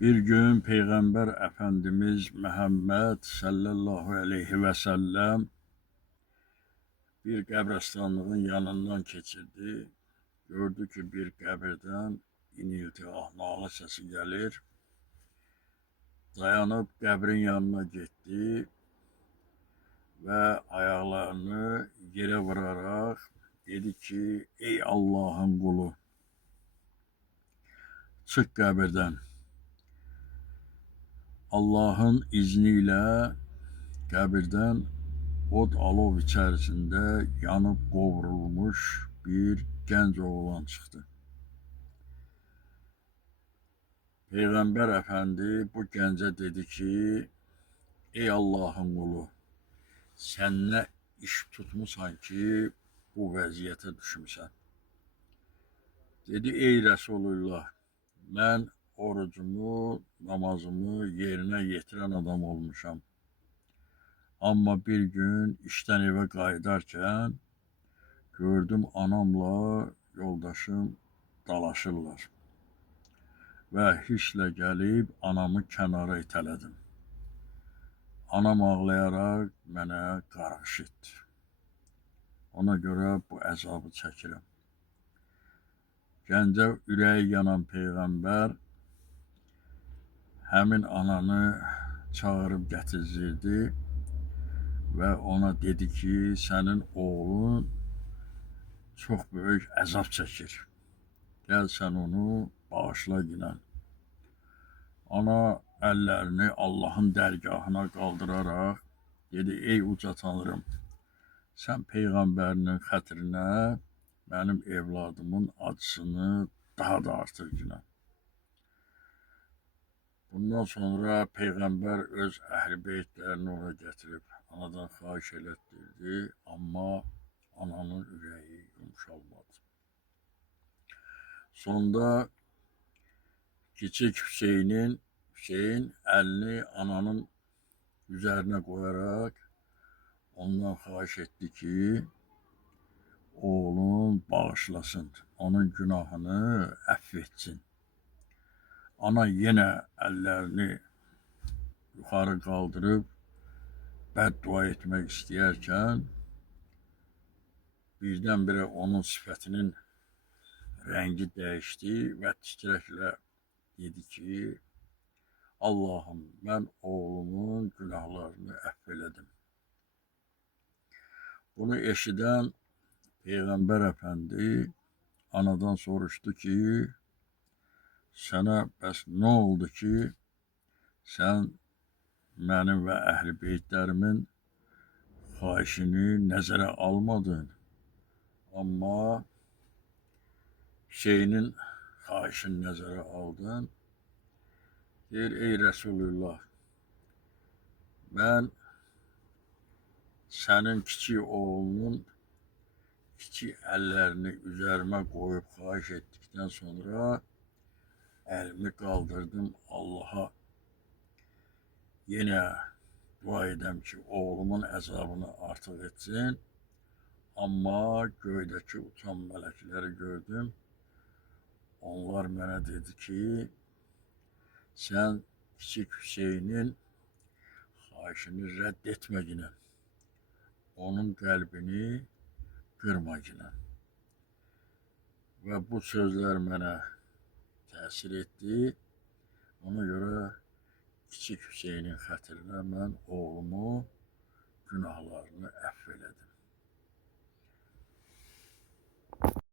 Bir gün Peygamber Efendimiz Muhammed sallallahu aleyhi ve sellem bir qəbristanlığın yanından keçirdi. Gördü ki, bir qəbirdən inilti, nalı səsi gəlir. Dayanıb qəbrin yanına getdi və ayaqlarını yerə vuraraq dedi ki, ey Allahın qulu, çıx qəbirdən. Allahın izniyle qəbirdən od alov içərisində yanıb qovrulmuş bir gənc oğlan çıxdı. Peyğəmbər Əfəndi bu gəncə dedi ki, ey Allahın qulu, sən nə iş tutmusan ki, bu vəziyyətə düşmüsən? Dedi, ey Rəsulullah, mən orucumu, namazımı yerinə yetirən adam olmuşam. Amma bir gün işdən evə qayıdarkən gördüm anamla yoldaşım dalaşırlar və hisslə gəlib anamı kənara itələdim. Anam ağlayaraq mənə qarğış etdi. Ona görə bu əzabı çəkirəm. Gəncə ürəyi yanan Peyğəmbər həmin ananı çağırıb gətirdirdi və ona dedi ki, sənin oğlun çox böyük əzab çəkir. Gəl sən onu bağışla ginən. Ana əllərini Allahın dərgahına qaldıraraq dedi, ey uca Tanrım, sən Peyğəmbərinin xətrinə mənim evladımın acısını daha da artır ginən. Bundan sonra Peyğəmbər öz əhl-i beytlərini ona gətirib anadan xahiş elətdirdi, amma ananın ürəyi yumuşalmadı. Sonda kiçik Hüseyin əlini ananın üzərinə qoyaraq ondan xahiş etdi ki, oğlun bağışlasın, onun günahını əfv etsin. Ana yenə əllərini yuxarı qaldırıb bəddua etmək istəyərkən birdən-birə onun sifətinin rəngi dəyişdi və titrəklə dedi ki, Allahım, mən oğlumun günahlarını əfv elədim. Bunu eşidən Peyğəmbər Əfəndi anadan soruşdu ki, sənə bəs nə oldu ki, sən mənim və əhl-i beytlərimin xahişini nəzərə almadın, amma Hüseynin xahişini nəzərə aldın. Deyir, ey Rəsulullah, mən sənin kiçik oğlunun kiçik əllərini üzərimə qoyub xahiş etdikdən sonra əlimi qaldırdım Allaha. Yenə dua edəm ki, oğlumun əzabını artıq etsin. Amma göydəki uçan mələkləri gördüm. Onlar mənə dedi ki, sən kiçik Hüseynin xahişini rədd etmə ginən. Onun qəlbini qırma ginən. Və bu sözlər mənə təsir etdi. Ona görə kiçik Hüseynin xətrinə mən oğlumu günahlarını əfv elədim.